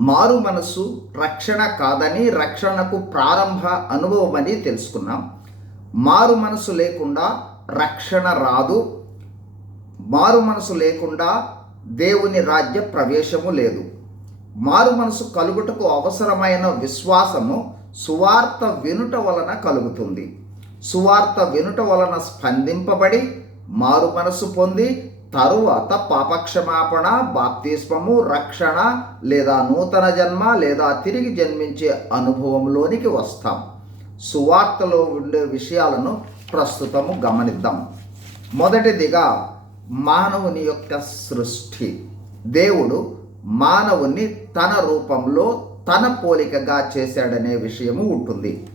మారు మనసు రక్షణ కాదని రక్షణకు ప్రారంభ అనుభవమని తెలుసుకున్నాం. మారు మనసు లేకుండా రక్షణ రాదు. మారు మనసు లేకుండా దేవుని రాజ్య ప్రవేశము లేదు. మారు మనసు కలుగుటకు అవసరమైన విశ్వాసము సువార్త వినుట వలన కలుగుతుంది. సువార్త వినుట వలన స్పందింపబడి మారు మనసు పొంది తరువాత పాపక్షమాపణ బాప్తిస్మము రక్షణ లేదా నూతన జన్మ లేదా తిరిగి జన్మించే అనుభవంలోనికి వస్తాం. సువార్తలో ఉండే విషయాలను ప్రస్తుతము గమనిద్దాం. మొదటిదిగా మానవుని యొక్క సృష్టి. దేవుడు మానవుని తన రూపంలో తన పోలికగా చేశాడనే విషయము ఉంటుంది.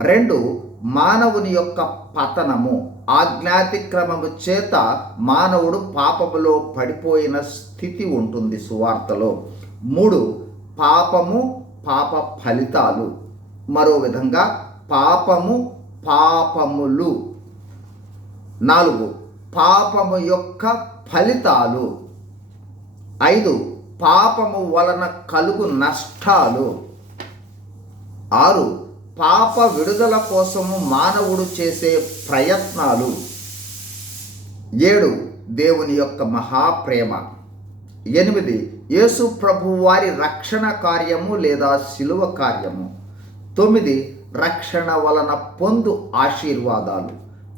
రెండు మానవుని యొక్క పతనము ఆజ్ఞాతిక్రమము చేత మానవుడు పాపములో పడిపోయిన స్థితి ఉంటుంది సువార్తలో. మూడు పాపము పాప ఫలితాలు. మరో విధంగా పాపము పాపములు. నాలుగు పాపము యొక్క ఫలితాలు. ఐదు పాపము వలన కలుగు నష్టాలు. ఆరు పాప విడుదల కోసము మానవుడు చేసే ప్రయత్నాలు. ఏడు దేవుని యొక్క మహాప్రేమ. ఎనిమిది యేసు ప్రభు వారి రక్షణ కార్యము లేదా శిలువ కార్యము. తొమ్మిది రక్షణ వలన పొందు ఆశీర్వాదాలు.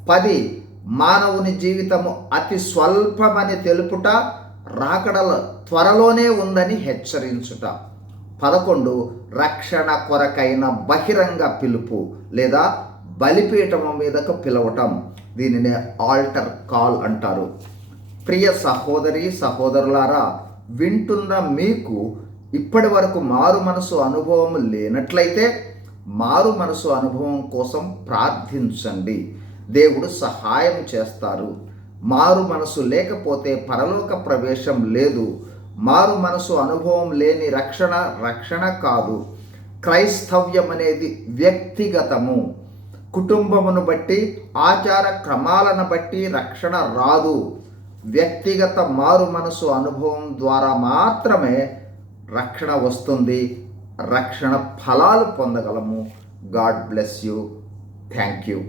పది మానవుని జీవితము అతి స్వల్పమని తెలుపుట రాకడల త్వరలోనే ఉందని హెచ్చరించుట. పదకొండు రక్షణ కొరకైన బహిరంగ పిలుపు లేదా బలిపీఠము మీదకు పిలవటం. దీనిని ఆల్టర్ కాల్ అంటారు. ప్రియ సహోదరి సహోదరులారా వింటున్న మీకు ఇప్పటి వరకు మారు మనసు అనుభవం లేనట్లయితే మారు మనసు అనుభవం కోసం ప్రార్థించండి. దేవుడు సహాయం చేస్తారు. మారు మనసు లేకపోతే పరలోక ప్రవేశం లేదు. మారు మనసు అనుభవం లేని రక్షణ రక్షణ కాదు. క్రైస్తవ్యం అనేది వ్యక్తిగతము. కుటుంబమును బట్టి ఆచార క్రమాలను బట్టి రక్షణ రాదు. వ్యక్తిగత మారు మనసు అనుభవం ద్వారా మాత్రమే రక్షణ వస్తుంది. రక్షణ ఫలాలు పొందగలము. God bless you. Thank you.